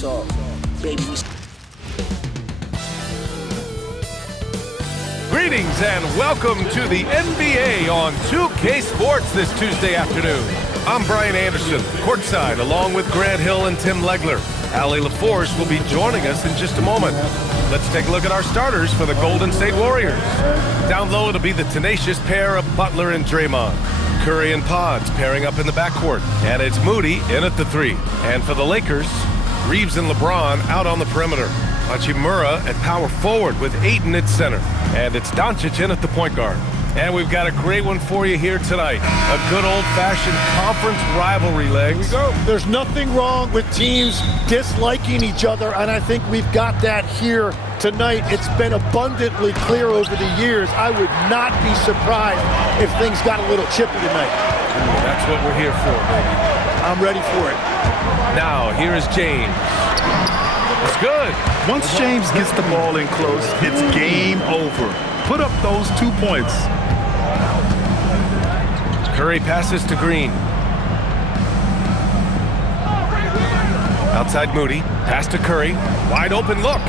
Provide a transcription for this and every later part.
talk. Baby, we... Greetings and welcome to the NBA on 2K Sports this Tuesday afternoon. I'm Brian Anderson, courtside, along with Grant Hill and Tim Legler. Allie LaForce will be joining us in just a moment. Let's take a look at our starters for the Golden State Warriors. Down low, it'll be the tenacious pair of Butler and Draymond. Curry and Pods pairing up in the backcourt. And it's Moody in at the 3. And for the Lakers, Reeves and LeBron out on the perimeter. Hachimura at power forward with Ayton at center. And it's Doncic in at the point guard. And we've got a great one for you here tonight. A good old-fashioned conference rivalry, Legs. Here we go. There's nothing wrong with teams disliking each other, and I think we've got that here tonight. It's been abundantly clear over the years. I would not be surprised if things got a little chippy tonight. That's what we're here for, baby. I'm ready for it. Now, here is James. It's good. Once James gets the ball in close, it's game over. Put up those 2 points. Curry passes to Green. Outside Moody. Pass to Curry. Wide open look.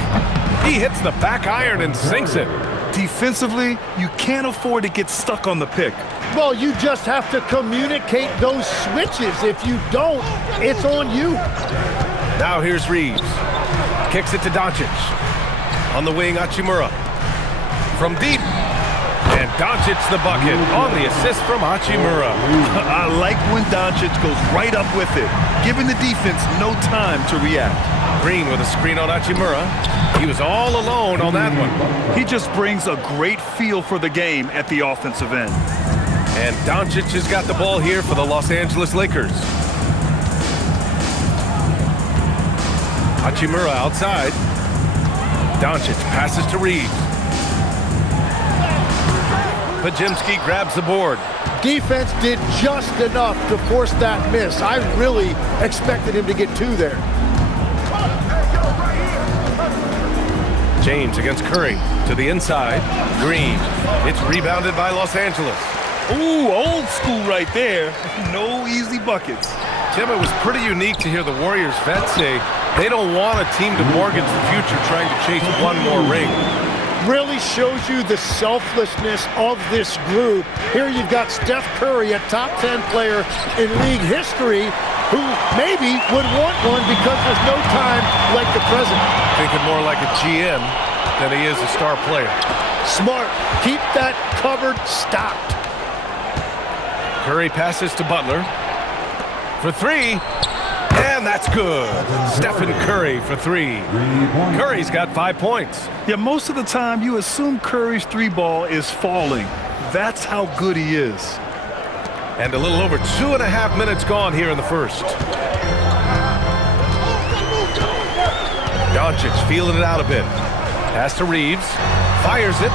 He hits the back iron and sinks it. Defensively, you can't afford to get stuck on the pick. Well, you just have to communicate those switches. If you don't, it's on you. Now here's Reeves. Kicks it to Doncic. On the wing, Hachimura. From deep. And Doncic the bucket on the assist from Hachimura. I like when Doncic goes right up with it, giving the defense no time to react. Green with a screen on Hachimura. He was all alone on that one. He just brings a great feel for the game at the offensive end. And Doncic has got the ball here for the Los Angeles Lakers. Hachimura outside. Doncic passes to Reeves. Pajemski grabs the board. Defense did just enough to force that miss. I really expected him to get 2 there. James against Curry to the inside. Green. It's rebounded by Los Angeles. Ooh, old school right there. No easy buckets. Tim, it was pretty unique to hear the Warriors vets say they don't want a team to mortgage the future trying to chase one more ring. Really shows you the selflessness of this group. Here you've got Steph Curry, a top 10 player in league history, who maybe would want one because there's no time like the present. Thinking more like a GM than he is a star player. Smart. Keep that cupboard stocked. Curry passes to Butler for 3. And that's good. Stephen Curry for 3. Curry's got 5 points. Yeah, most of the time you assume Curry's 3-ball is falling. That's how good he is. And a little over 2.5 minutes gone here in the first. Doncic feeling it out a bit. Pass to Reeves. Fires it.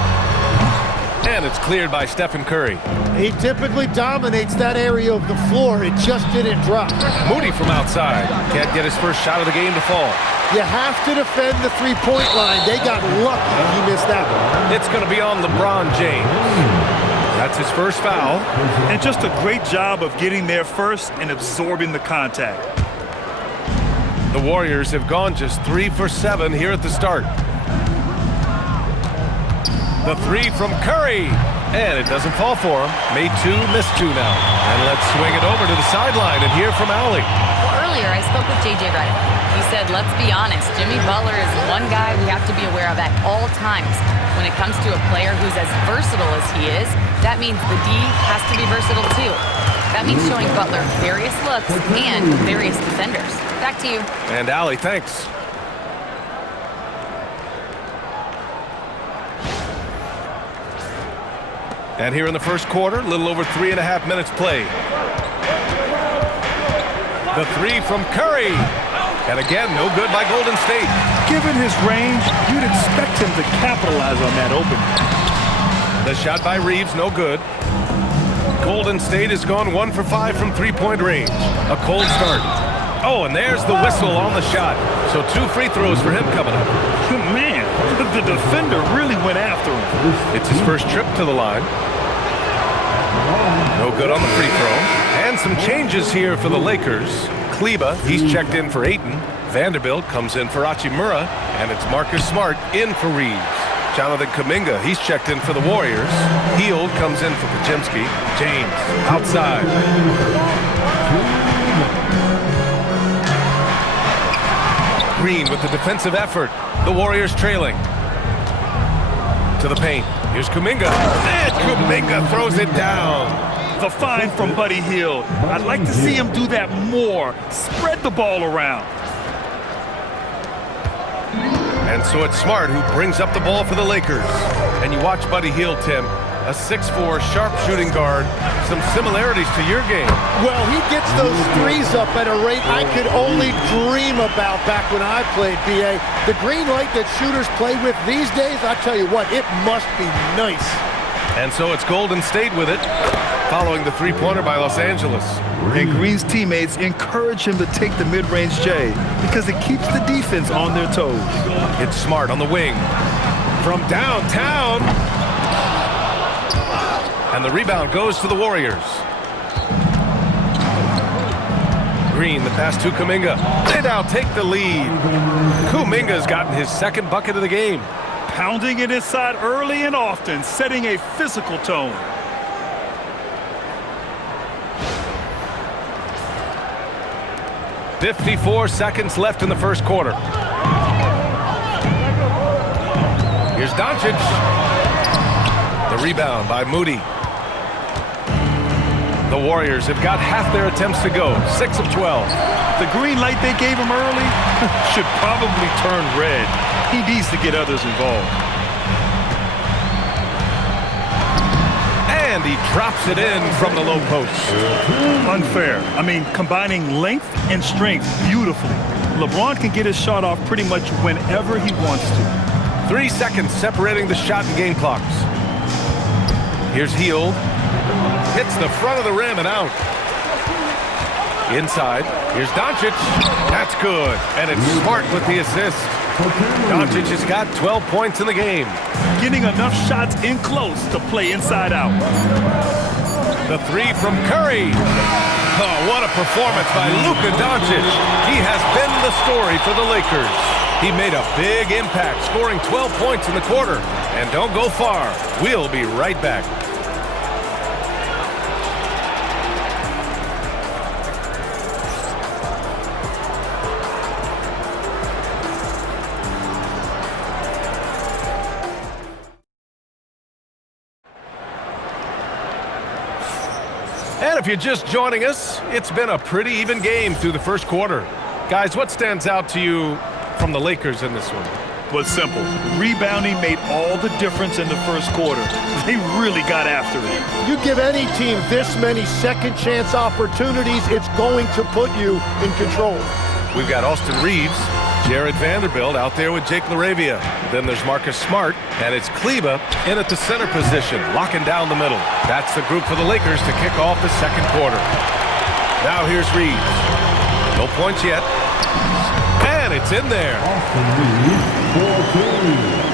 And it's cleared by Stephen Curry. He typically dominates that area of the floor. It just didn't drop. Moody from outside. Can't get his first shot of the game to fall. You have to defend the three-point line. They got lucky he missed that one. It's going to be on LeBron James. That's his first foul. And just a great job of getting there first and absorbing the contact. The Warriors have gone just 3 for 7 here at the start. The 3 from Curry. And it doesn't fall for him. Made 2, missed 2 now. And let's swing it over to the sideline and hear from Allie. Well, earlier I spoke with J.J. Redick. He said, let's be honest, Jimmy Butler is one guy we have to be aware of at all times. When it comes to a player who's as versatile as he is, that means the D has to be versatile too. That means showing Butler various looks and various defenders. Back to you. And Allie, thanks. And here in the first quarter, a little over 3.5 minutes played. The 3 from Curry. And again, no good by Golden State. Given his range, you'd expect him to capitalize on that opening. The shot by Reeves, no good. Golden State has gone 1 for 5 from three-point range. A cold start. Oh, and there's the whistle on the shot. So 2 free throws for him coming up. Man, the defender really went after him. It's his first trip to the line. No good on the free throw. And some changes here for the Lakers. Kleba, he's checked in for Ayton. Vanderbilt comes in for Hachimura, and it's Marcus Smart in for Reeves. Jonathan Kuminga, he's checked in for the Warriors. Hield comes in for Podziemski. James, outside. Green with the defensive effort. The Warriors trailing. To the paint. Here's Kuminga. And Kuminga throws it down. The find from Buddy Hield. I'd like to see him do that more. Spread the ball around. And so it's Smart who brings up the ball for the Lakers. And you watch Buddy Hield, Tim, a 6'4", sharp shooting guard. Some similarities to your game. Well, he gets those threes up at a rate I could only dream about back when I played, B.A. The green light that shooters play with these days, I tell you what, it must be nice. And so it's Golden State with it, following the three-pointer by Los Angeles. And Green's teammates encourage him to take the mid-range J because it keeps the defense on their toes. It's Smart on the wing. From downtown. And the rebound goes to the Warriors. Green, the pass to Kuminga. They now take the lead. Kuminga's gotten his second bucket of the game. Pounding it inside early and often, setting a physical tone. .54 seconds left in the first quarter. Here's Doncic. The rebound by Moody. The Warriors have got half their attempts to go, 6 of 12. The green light they gave him early should probably turn red. He needs to get others involved. And he drops it in from the low post. Unfair. I mean, combining length and strength beautifully. LeBron can get his shot off pretty much whenever he wants to. 3 seconds separating the shot and game clocks. Here's Hield. Hits the front of the rim and out. Inside. Here's Doncic. That's good. And it's Smart with the assist. Doncic has got 12 points in the game. Getting enough shots in close to play inside out. The three from Curry. Oh, what a performance by Luka Doncic. He has been the story for the Lakers. He made a big impact, scoring 12 points in the quarter. And don't go far. We'll be right back. And if you're just joining us, it's been a pretty even game through the first quarter. Guys, what stands out to you from the Lakers in this one? Well, simple. Rebounding made all the difference in the first quarter. They really got after it. You give any team this many second chance opportunities, it's going to put you in control. We've got Austin Reeves, Jared Vanderbilt out there with Jake LaRavia. Then there's Marcus Smart, and it's Kleba in at the center position, locking down the middle. That's the group for the Lakers to kick off the second quarter. Now here's Reeves. No points yet. And it's in there. Austin Reeves for 3.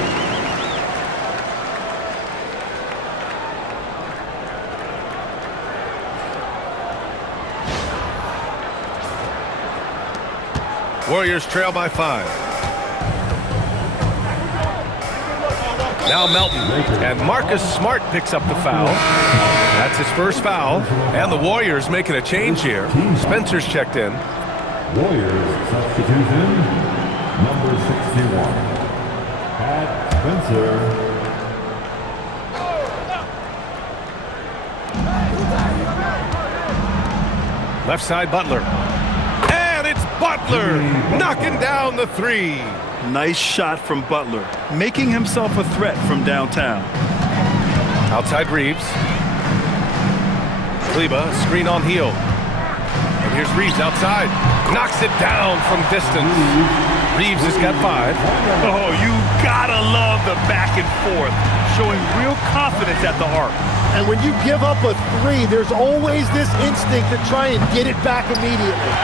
Warriors trail by 5. Now Melton, and Marcus Smart picks up the foul. That's his first foul, and the Warriors making a change here. Spencer's checked in. Warriors substitution, number 61. Pat Spencer. Left side Butler. And it's Butler knocking down the three. Nice shot from Butler, making himself a threat from downtown. Outside Reeves. Kleba, screen on Hield. And here's Reeves outside. Knocks it down from distance. Reeves has got 5. Oh, you gotta love the back and forth, showing real confidence at the arc. And when you give up a 3, there's always this instinct to try and get it back immediately.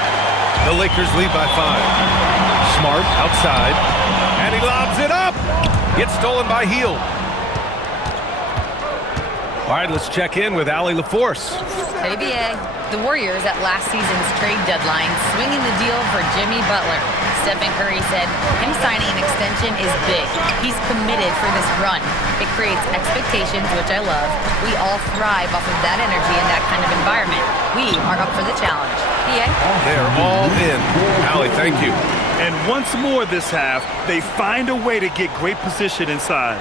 The Lakers lead by 5. Smart outside, and he lobs it up. Gets stolen by Hield. All right, let's check in with Allie LaForce. Hey, BA. The Warriors at last season's trade deadline swinging the deal for Jimmy Butler. Stephen Curry said him signing an extension is big. He's committed for this run. It creates expectations, which I love. We all thrive off of that energy and that kind of environment. We are up for the challenge. They're all in. Allie, thank you. And once more this half, they find a way to get great position inside.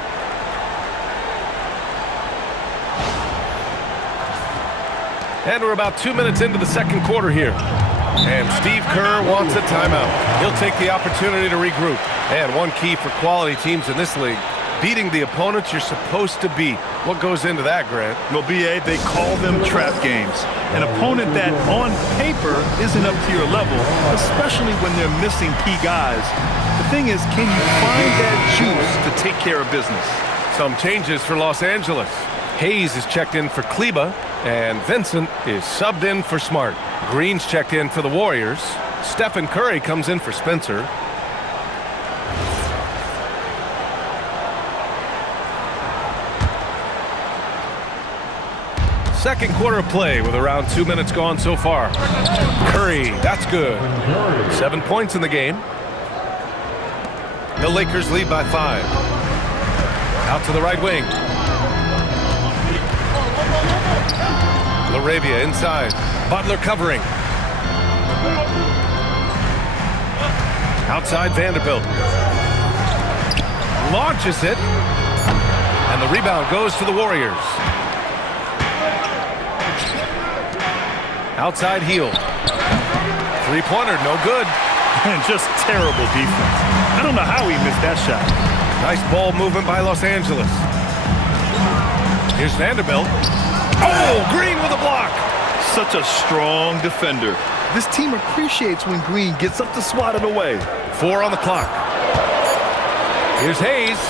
And we're about 2 minutes into the second quarter here. And Steve Kerr wants a timeout. He'll take the opportunity to regroup. And one key for quality teams in this league, beating the opponents you're supposed to beat. What goes into that, Grant? Well, B.A., they call them trap games. An opponent that, on paper, isn't up to your level, especially when they're missing key guys. The thing is, can you find that juice to take care of business? Some changes for Los Angeles. Hayes is checked in for Kleba, and Vincent is subbed in for Smart. Green's checked in for the Warriors. Stephen Curry comes in for Spencer. Second quarter of play with around 2 minutes gone so far. Curry, that's good. 7 points in the game. The Lakers lead by 5. Out to the right wing. LaRavia inside. Butler covering. Outside Vanderbilt. Launches it. And the rebound goes to the Warriors. Outside heel. Three-pointer, no good. And just terrible defense. I don't know how he missed that shot. Nice ball movement by Los Angeles. Here's Vanderbilt. Oh, Green with a block. Such a strong defender. This team appreciates when Green gets up to swat it away. 4 on the clock. Here's Hayes.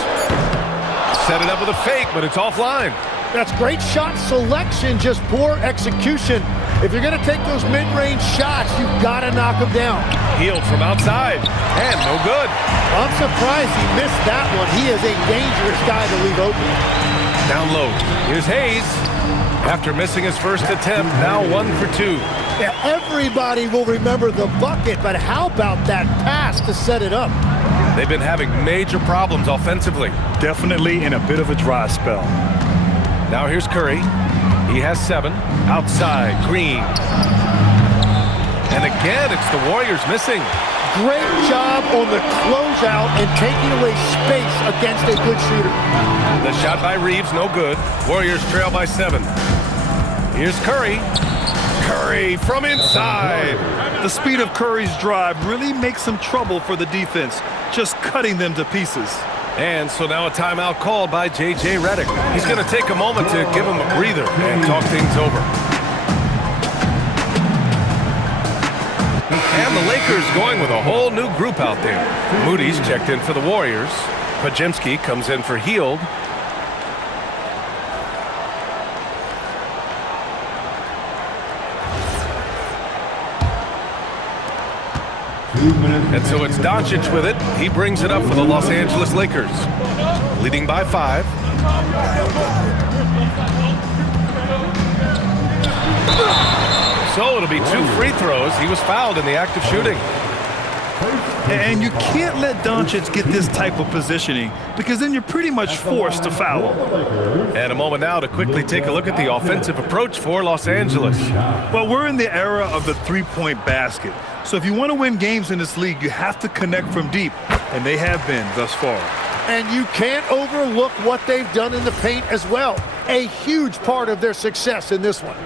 Set it up with a fake, but it's offline. That's great shot selection, just poor execution. If you're going to take those mid-range shots, you've got to knock them down. Healed from outside, and no good. I'm surprised he missed that one. He is a dangerous guy to leave open. Down low. Here's Hayes. After missing his first attempt, now 1 for 2. Yeah, everybody will remember the bucket, but how about that pass to set it up? They've been having major problems offensively. Definitely in a bit of a dry spell. Now here's Curry. He has 7. Outside, Green. And again, it's the Warriors missing. Great job on the closeout and taking away space against a good shooter. The shot by Reeves, no good. Warriors trail by 7. Here's Curry. Curry from inside. The speed of Curry's drive really makes some trouble for the defense, just cutting them to pieces. And so now a timeout called by J.J. Redick. He's going to take a moment to give him a breather and talk things over. And the Lakers going with a whole new group out there. Moody's checked in for the Warriors. Pajemski comes in for Hield. And so it's Doncic with it. He brings it up for the Los Angeles Lakers. Leading by 5. So it'll be 2 free throws. He was fouled in the act of shooting. And you can't let Doncic get this type of positioning because then you're pretty much forced to foul him. And a moment now to quickly take a look at the offensive approach for Los Angeles. Well, we're in the era of the three-point basket. So if you want to win games in this league, you have to connect from deep, and they have been thus far. And you can't overlook what they've done in the paint as well. A huge part of their success in this one.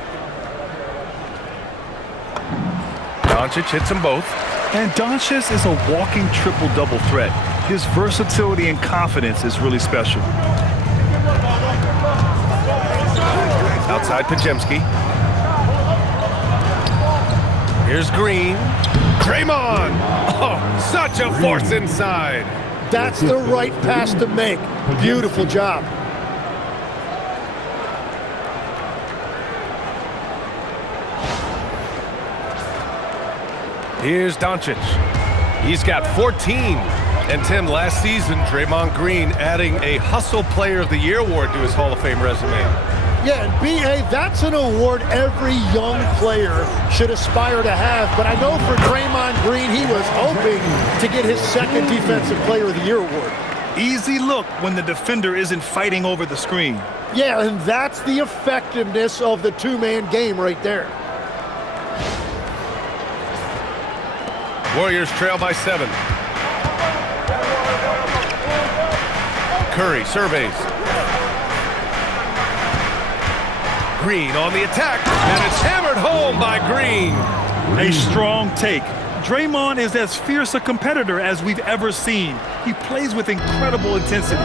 Doncic hits them both. And Doncic is a walking triple-double threat. His versatility and confidence is really special. Outside Pajemski. Here's Green. Draymond. Oh, such a force inside. That's the right pass to make. Beautiful job. Here's Doncic. He's got 14. And Tim, last season, Draymond Green adding a Hustle Player of the Year award to his Hall of Fame resume. Yeah, and B.A., that's an award every young player should aspire to have. But I know for Draymond Green, he was hoping to get his second Defensive Player of the Year award. Easy look when the defender isn't fighting over the screen. Yeah, and that's the effectiveness of the two-man game right there. Warriors trail by 7. Curry surveys. Green on the attack, and it's hammered home by Green. A strong take. Draymond is as fierce a competitor as we've ever seen. He plays with incredible intensity.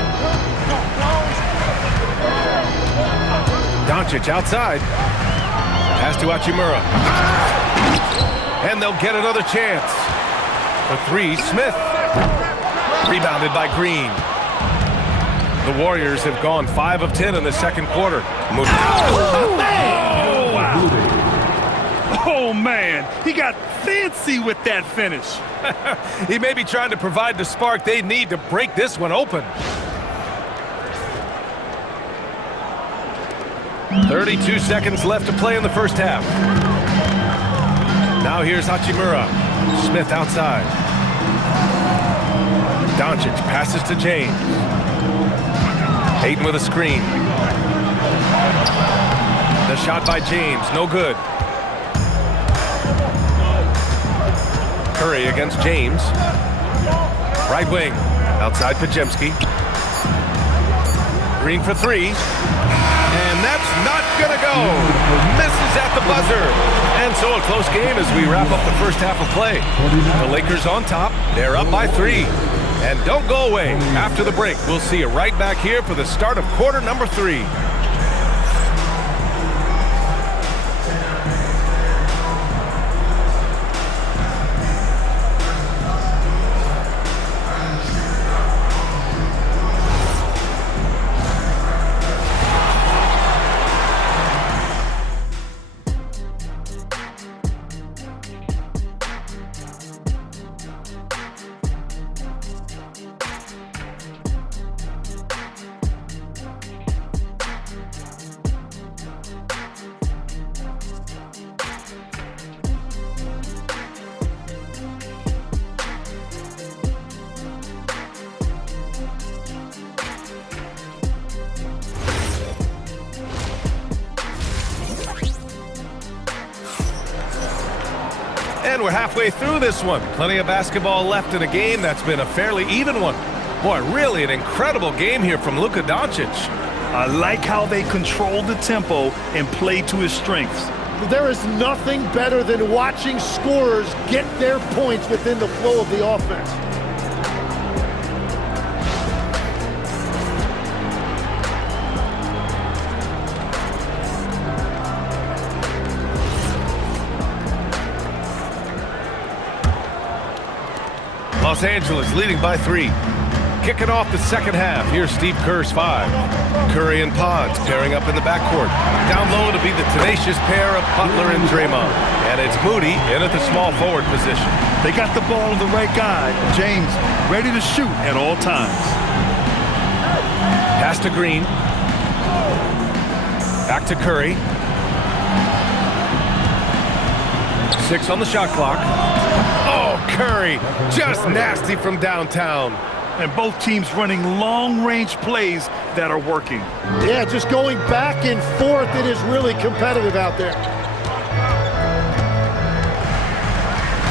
Doncic outside. Pass to Hachimura. And they'll get another chance. For 3, Smith. Rebounded by Green. The Warriors have gone 5 of 10 in the second quarter. Oh, man. He got fancy with that finish. He may be trying to provide the spark they need to break this one open. 32 seconds left to play in the first half. Now here's Hachimura. Smith outside. Doncic passes to James. Ayton with a screen. The shot by James, no good. Curry against James. Right wing, outside Pajemski. Green for 3. And that's not gonna go. Misses at the buzzer. And so a close game as we wrap up the first half of play. The Lakers on top, they're up by 3. And don't go away. After the break, we'll see you right back here for the start of quarter number 3. And we're halfway through this one. Plenty of basketball left in a game that's been a fairly even one. Boy, really an incredible game here from Luka Doncic. I like how they control the tempo and play to his strengths. There is nothing better than watching scorers get their points within the flow of the offense. Los Angeles leading by 3. Kicking off the second half, here's Steve Kerr's 5. Curry and Pods pairing up in the backcourt. Down low to be the tenacious pair of Butler and Draymond. And it's Moody in at the small forward position. They got the ball to the right guy. James ready to shoot at all times. Pass to Green. Back to Curry. 6 on the shot clock. Oh, Curry, just nasty from downtown. And both teams running long-range plays that are working. Yeah, just going back and forth. It is really competitive out there.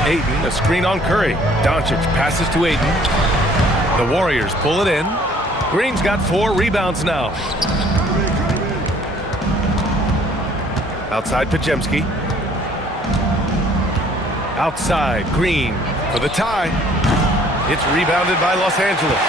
Ayton, a screen on Curry. Doncic passes to Ayton. The Warriors pull it in. Green's got 4 rebounds now. Outside Pajemski. Outside, Green for the tie. It's rebounded by Los Angeles.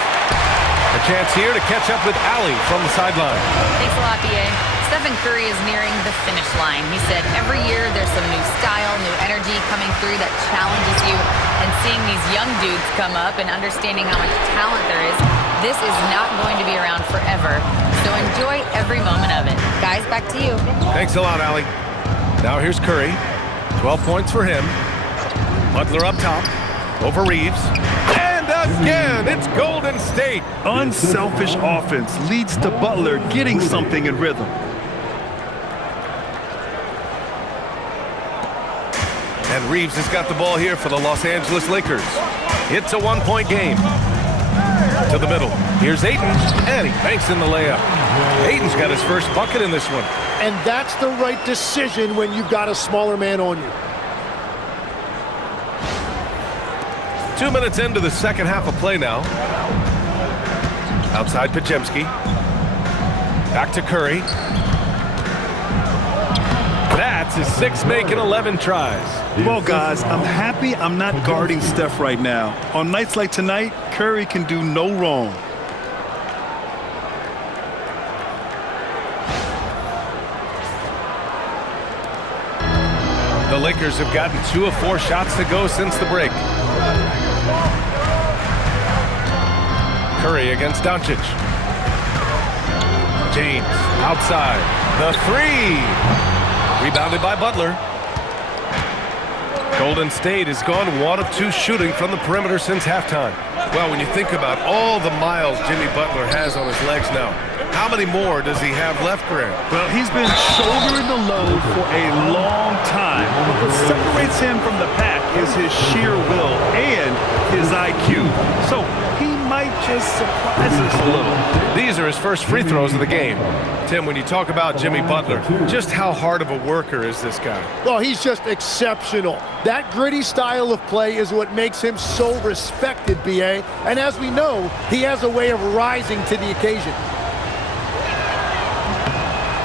A chance here to catch up with Allie from the sideline. Thanks a lot, B.A. Stephen Curry is nearing the finish line. He said every year there's some new style, new energy coming through that challenges you. And seeing these young dudes come up and understanding how much talent there is, this is not going to be around forever. So enjoy every moment of it. Guys, back to you. Thanks a lot, Allie. Now here's Curry. 12 points for him. Butler up top, over Reeves, and again, it's Golden State. Unselfish offense leads to Butler getting something in rhythm. And Reeves has got the ball here for the Los Angeles Lakers. It's a one-point game. To the middle. Here's Ayton, and he banks in the layup. Ayton's got his first bucket in this one. And that's the right decision when you've got a smaller man on you. 2 minutes into the second half of play now. Outside Pajemski. Back to Curry. That's his 6 make and 11 tries. Well, guys, I'm happy I'm not guarding Steph right now. On nights like tonight, Curry can do no wrong. The Lakers have gotten 2 of 4 shots to go since the break. Curry against Doncic. James outside. The 3. Rebounded by Butler. Golden State has gone 1 of 2 shooting from the perimeter since halftime. Well, when you think about all the miles Jimmy Butler has on his legs now, how many more does he have left, Grant? Well, he's been shouldering the load for a long time. But what separates him from the pack is his sheer will and his IQ. So he might just surprise us a little. These are his first free throws of the game. Tim, when you talk about Jimmy Butler, just how hard of a worker is this guy? Well, he's just exceptional. That gritty style of play is what makes him so respected, B.A. And as we know, he has a way of rising to the occasion.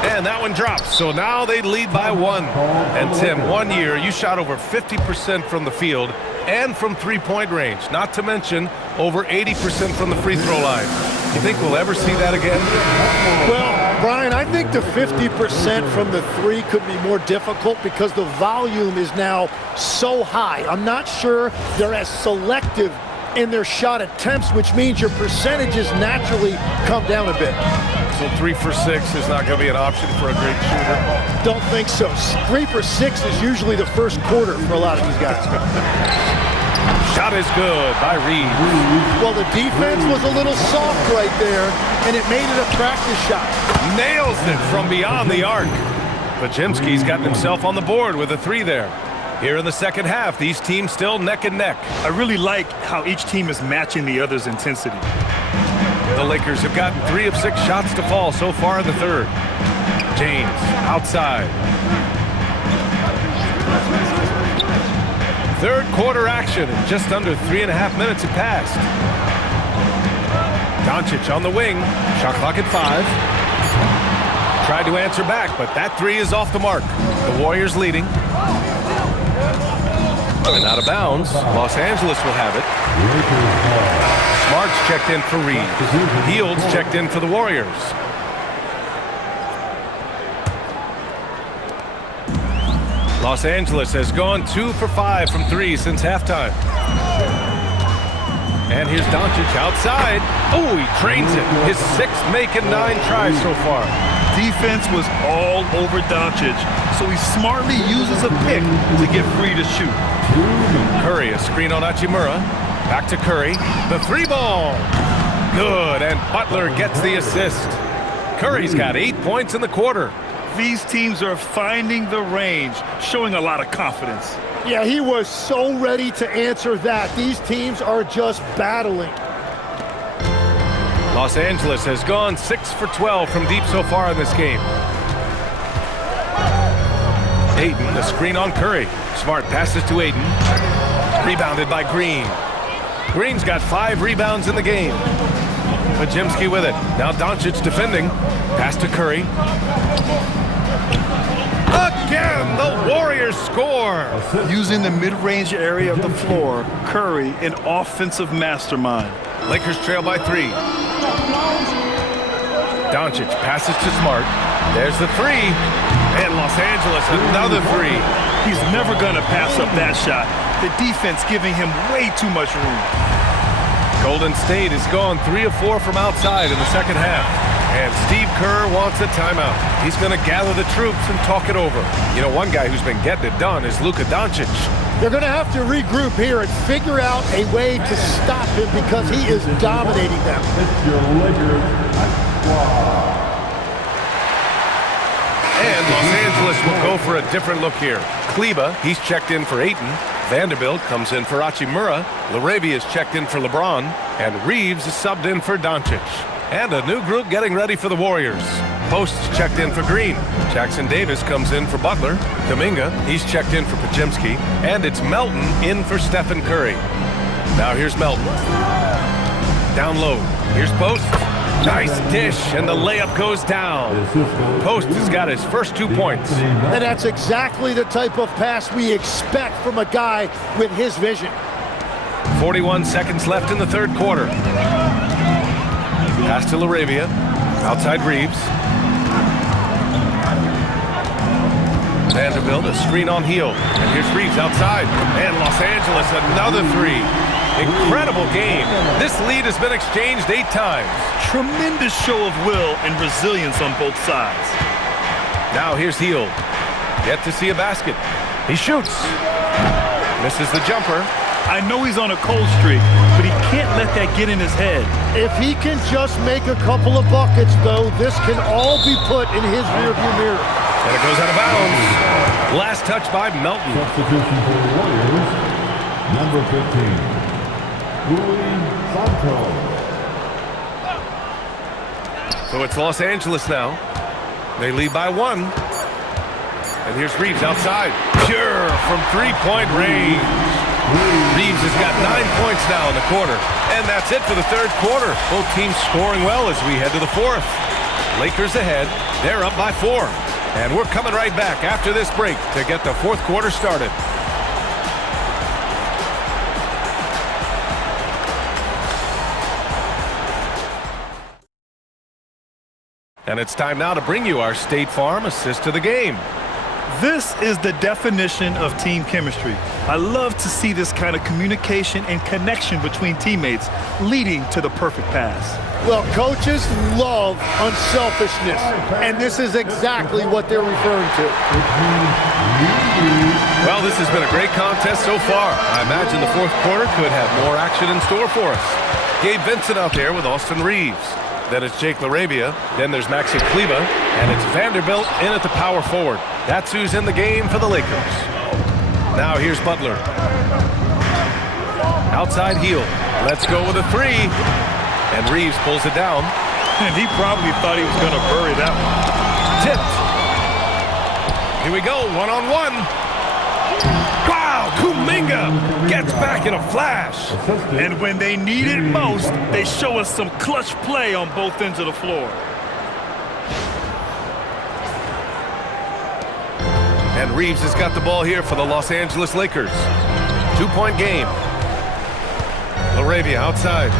And that one drops, so now they lead by 1. And Tim, 1 year, you shot over 50% from the field and from three-point range, not to mention over 80% from the free throw line. You think we'll ever see that again? Well, Brian, I think the 50% from the 3 could be more difficult because the volume is now so high. I'm not sure they're as selective in their shot attempts, which means your percentages naturally come down a bit. So 3 for 6 is not going to be an option for a great shooter? Don't think so. 3 for 6 is usually the first quarter for a lot of these guys. Shot is good by Reeves. Well, the defense was a little soft right there, and it made it a practice shot. Nails it from beyond the arc. Pajemski's gotten himself on the board with a 3 there. Here in the second half, these teams still neck and neck. I really like how each team is matching the other's intensity. The Lakers have gotten 3 of 6 shots to fall so far in the third. James outside. Third quarter action in just under 3.5 minutes have passed. Doncic on the wing. Shot clock at 5. Tried to answer back, but that 3 is off the mark. The Warriors leading. And out of bounds. Los Angeles will have it. Smart's checked in for Reeves. Fields checked in for the Warriors. Los Angeles has gone 2 for 5 from 3 since halftime. And here's Doncic outside. Oh, he drains it. His 6th make and 9 tries so far. Defense was all over Doncic, so he smartly uses a pick to get free to shoot. Curry, a screen on Hachimura. Back to Curry. The 3-ball. Good, and Butler gets the assist. Curry's got 8 points in the quarter. These teams are finding the range, showing a lot of confidence. Yeah, he was so ready to answer that. These teams are just battling. Los Angeles has gone 6 for 12 from deep so far in this game. Ayton, the screen on Curry. Smart passes to Ayton. Rebounded by Green. Green's got 5 rebounds in the game. Pajemski with it. Now Doncic defending. Pass to Curry. Again, the Warriors score. Using the mid-range area of the floor, Curry, an offensive mastermind. Lakers trail by 3. Doncic passes to Smart. There's the 3. And Los Angeles, another 3. He's never going to pass up that shot. The defense giving him way too much room. Golden State has gone 3 of 4 from outside in the second half. And Steve Kerr wants a timeout. He's going to gather the troops and talk it over. You know, one guy who's been getting it done is Luka Doncic. They're going to have to regroup here and figure out a way to stop him because he is dominating them. It's your Lakers squad. And Los Angeles will go for a different look here. Kleba. He's checked in for Ayton. Vanderbilt comes in for Hachimura. Laravia is checked in for LeBron. And Reeves is subbed in for Doncic. And a new group getting ready for the Warriors. Post's checked in for Green. Jackson Davis comes in for Butler. Kuminga, he's checked in for Podziemski. And it's Melton in for Stephen Curry. Now here's Melton. Down low. Here's Post. Nice dish, and the layup goes down. Post has got his first 2 points. And that's exactly the type of pass we expect from a guy with his vision. 41 seconds left in the third quarter. Pass to Laravia. Outside Reeves. Vanderbilt, a screen on heel. And here's Reeves outside. And Los Angeles, another three. Incredible game. This lead has been exchanged 8 times. Tremendous show of will and resilience on both sides. Now here's Heel. Yet to see a basket. He shoots. Misses the jumper. I know he's on a cold streak, but he can't let that get in his head. If he can just make a couple of buckets, though, this can all be put in his rearview mirror. And it goes out of bounds. Last touch by Melton. Substitution for the Warriors, number 15. So it's Los Angeles now. They lead by 1. And here's Reeves outside. Pure from three-point range. Reeves has got 9 points now in the quarter. And that's it for the third quarter. Both teams scoring well as we head to the fourth. Lakers ahead. They're up by 4. And we're coming right back after this break to get the fourth quarter started. And it's time now to bring you our State Farm assist to the game. This is the definition of team chemistry. I love to see this kind of communication and connection between teammates leading to the perfect pass. Well, coaches love unselfishness, and this is exactly what they're referring to. Well, this has been a great contest so far. I imagine the fourth quarter could have more action in store for us. Gabe Vincent out there with Austin Reeves. Then it's Jake Laravia. Then there's Maxi Kleba. And it's Vanderbilt in at the power forward. That's who's in the game for the Lakers. Now here's Butler. Outside heel. Let's go with a 3. And Reeves pulls it down. And he probably thought he was going to bury that one. Tipped. Here we go, one-on-one. Wow, Kuminga gets back in a flash. And when they need it most, they show us some clutch play on both ends of the floor. And Reeves has got the ball here for the Los Angeles Lakers. 2-point game. Laravia outside.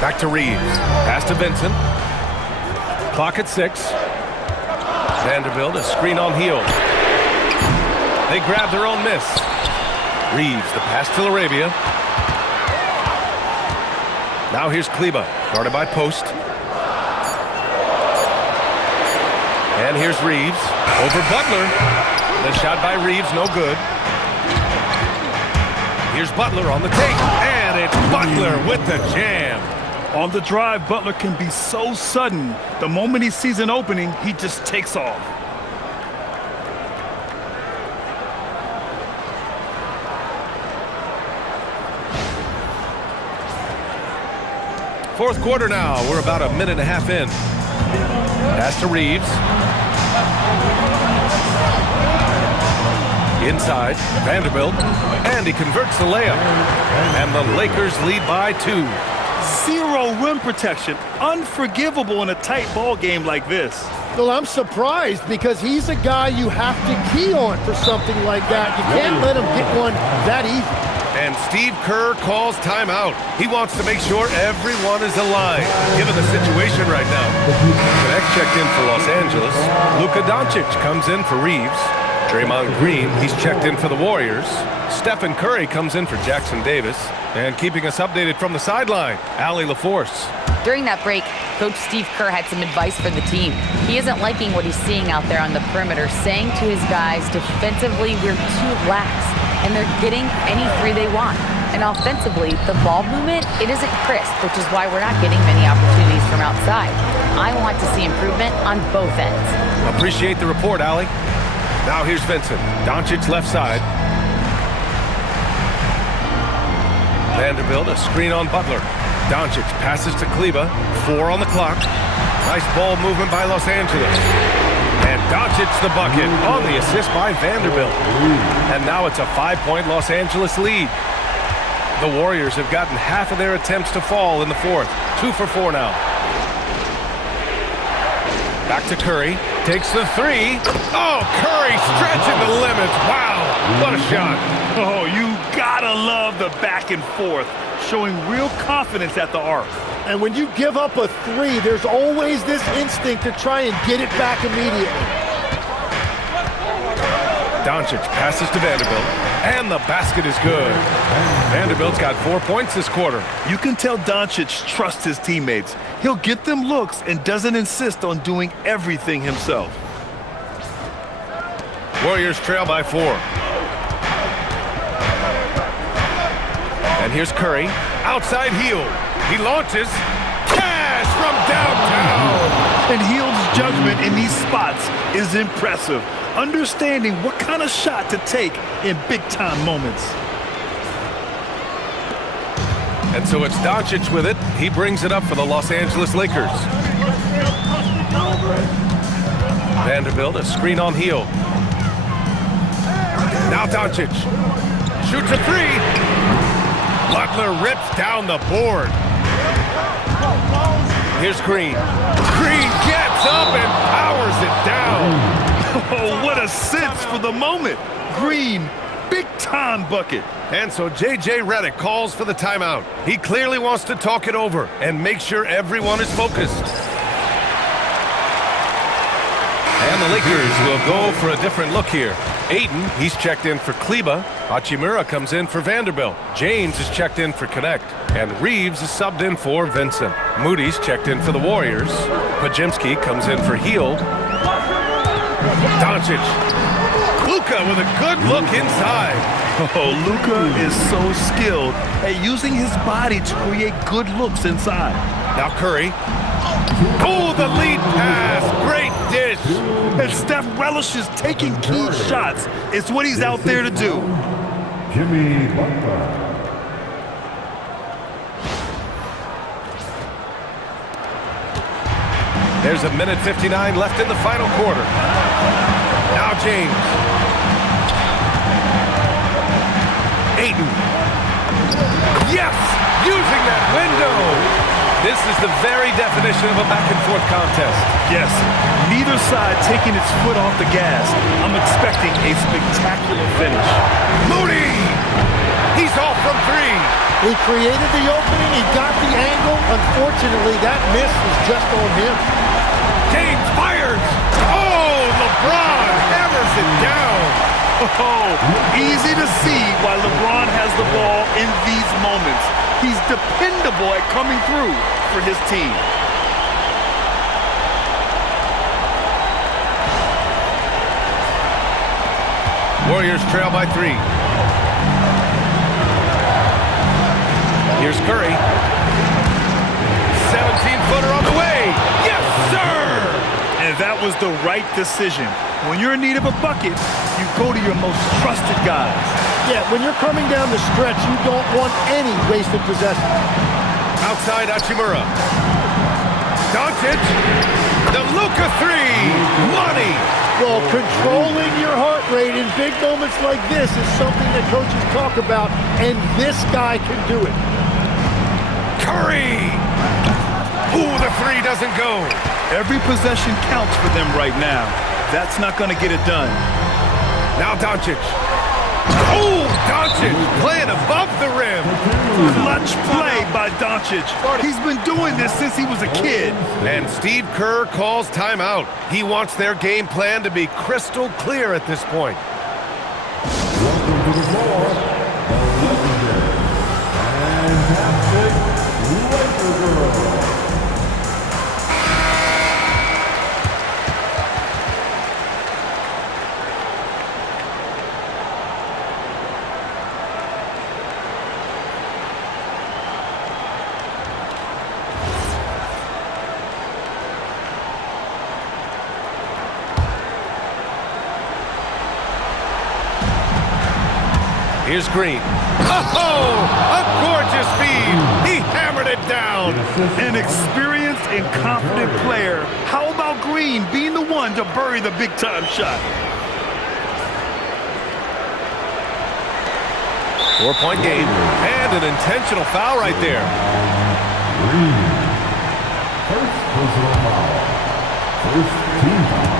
Back to Reeves. Pass to Vincent. Clock at 6. Vanderbilt, a screen on heel. They grab their own miss. Reeves, the pass to Laravia. Now here's Kleba, guarded by Post. And here's Reeves. Over Butler. The shot by Reeves, no good. Here's Butler on the take. And it's Butler with the jam. On the drive, Butler can be so sudden. The moment he sees an opening, he just takes off. Fourth quarter now. We're about a minute and a half in. Pass to Reeves. Inside, Vanderbilt. And he converts the layup. And the Lakers lead by 2. Zero rim protection. Unforgivable in a tight ball game like this. Well, I'm surprised because he's a guy you have to key on for something like that. You can't let him get one that easy. And Steve Kerr calls timeout. He wants to make sure everyone is aligned, given the situation right now. The next checked in for Los Angeles. Luka Doncic comes in for Reeves. Draymond Green, he's checked in for the Warriors. Stephen Curry comes in for Jackson Davis. And keeping us updated from the sideline, Allie LaForce. During that break, Coach Steve Kerr had some advice for the team. He isn't liking what he's seeing out there on the perimeter, saying to his guys, defensively, we're too lax, and they're getting any three they want. And offensively, the ball movement, it isn't crisp, which is why we're not getting many opportunities from outside. I want to see improvement on both ends. Appreciate the report, Allie. Now here's Vincent. Doncic left side. Vanderbilt, a screen on Butler. Doncic passes to Kleba. 4 on the clock. Nice ball movement by Los Angeles. And Doncic the bucket on the assist by Vanderbilt. And now it's a 5-point Los Angeles lead. The Warriors have gotten half of their attempts to fall in the fourth. 2 for 4 now. Back to Curry. Takes the 3. Oh, Curry stretching the limits. Wow, what a shot. Oh, you gotta love the back and forth, showing real confidence at the arc. And when you give up a 3, there's always this instinct to try and get it back immediately. Doncic passes to Vanderbilt, and the basket is good. Vanderbilt's got 4 points this quarter. You can tell Doncic trusts his teammates. He'll get them looks and doesn't insist on doing everything himself. Warriors trail by 4. And here's Curry, outside heel. He launches, cash from downtown. And Hield's judgment in these spots is impressive, understanding what kind of shot to take in big-time moments. And so it's Doncic with it. He brings it up for the Los Angeles Lakers. Vanderbilt, a screen on heel. Now Doncic shoots a 3. Butler rips down the board. Here's Green. Green gets up and powers it down. Oh, what a sense for the moment. Green, big-time bucket. And so J.J. Redick calls for the timeout. He clearly wants to talk it over and make sure everyone is focused. And the Lakers will go for a different look here. Ayton, he's checked in for Kleba. Hachimura comes in for Vanderbilt. James is checked in for Connect. And Reeves is subbed in for Vincent. Moody's checked in for the Warriors. Pajimski comes in for Hield. Doncic. Luka with a good look inside. Oh, Luka is so skilled at using his body to create good looks inside. Now Curry. Oh, the lead pass. Great dish. And Steph relishes taking key shots. It's what he's out there to do. Jimmy Butler. There's a minute 59 left in the final quarter. Now James. Ayton. Yes! Using that window! This is the very definition of a back-and-forth contest. Yes, neither side taking its foot off the gas. I'm expecting a spectacular finish. Moody! He's off from 3. He created the opening, he got the angle. Unfortunately, that miss was just on him. James fires! Oh, LeBron hammers it down! Oh, easy to see why LeBron has the ball in these moments. He's dependable at coming through for his team. Warriors trail by 3. Here's Curry. 17-footer on the way. Yes, sir! And that was the right decision. When you're in need of a bucket, you go to your most trusted guys. Yeah, when you're coming down the stretch, you don't want any wasted possession. Outside Hachimura. Doncic. The Luka 3. Money. Well, controlling your heart rate in big moments like this is something that coaches talk about, and this guy can do it. Curry. Ooh, the 3 doesn't go. Every possession counts for them right now. That's not going to get it done. Now Doncic. Oh, Doncic playing above the rim. Clutch play by Doncic. He's been doing this since he was a kid. And Steve Kerr calls timeout. He wants their game plan to be crystal clear at this point. Welcome to the floor, the legendary, fantastic Laker girl. Here's Green. Oh, a gorgeous feed. He hammered it down. An experienced and confident player. How about Green being the one to bury the big-time shot? 4-point game. And an intentional foul right there. Green. First personal foul. First team foul.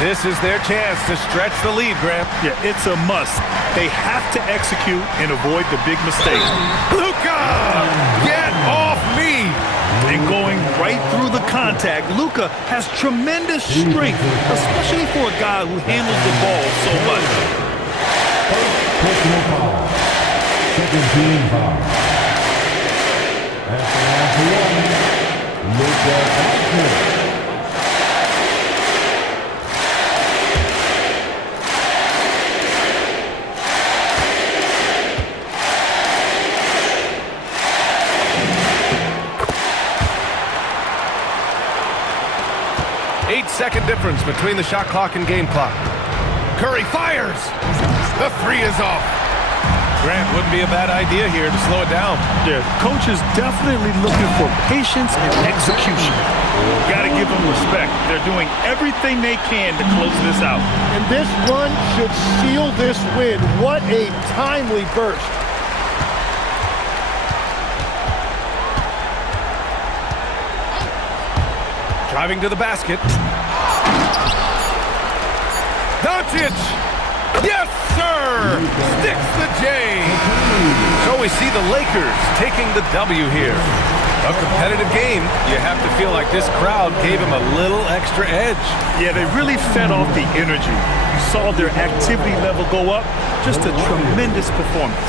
This is their chance to stretch the lead, Grant. Yeah, it's a must. They have to execute and avoid the big mistake. Luka! Get off me! And going right through the contact, Luka has tremendous strength, especially for a guy who handles the ball so much. First personal foul. Second team foul. That's the last one. Luka Doncic. 8-second difference between the shot clock and game clock. Curry fires. The three is off. Grant, wouldn't be a bad idea here to slow it down. Yeah, coach is definitely looking for patience and execution. Got to give them respect. They're doing everything they can to close this out. And this run should seal this win. What a timely burst. Driving to the basket. Doncic! Yes, sir! Sticks the J. So we see the Lakers taking the W here. A competitive game. You have to feel like this crowd gave him a little extra edge. Yeah, they really fed off the energy. You saw their activity level go up. Just a tremendous performance.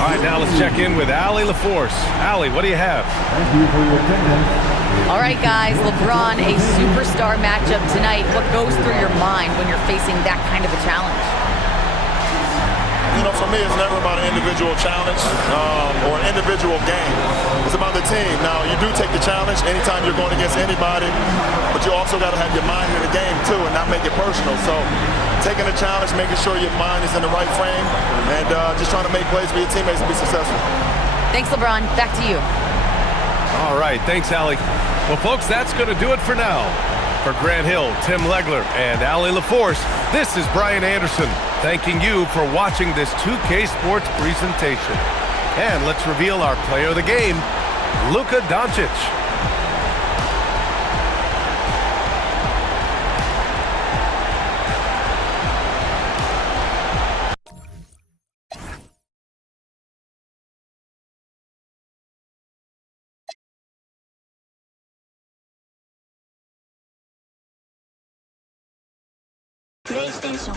All right, now let's check in with Allie LaForce. Allie, what do you have? Thank you for your attendance. All right, guys, LeBron, a superstar matchup tonight. What goes through your mind when you're facing that kind of a challenge? You know, for me, it's never about an individual challenge or an individual game. It's about the team. Now, you do take the challenge anytime you're going against anybody, but you also got to have your mind in the game, too, and not make it personal. So, taking the challenge, making sure your mind is in the right frame, and just trying to make plays for your teammates to be successful. Thanks, LeBron. Back to you. All right, thanks, Allie. Well, folks, that's going to do it for now. For Grant Hill, Tim Legler, and Allie LaForce, this is Brian Anderson, thanking you for watching this 2K Sports presentation. And let's reveal our player of the game, Luka Doncic. PlayStation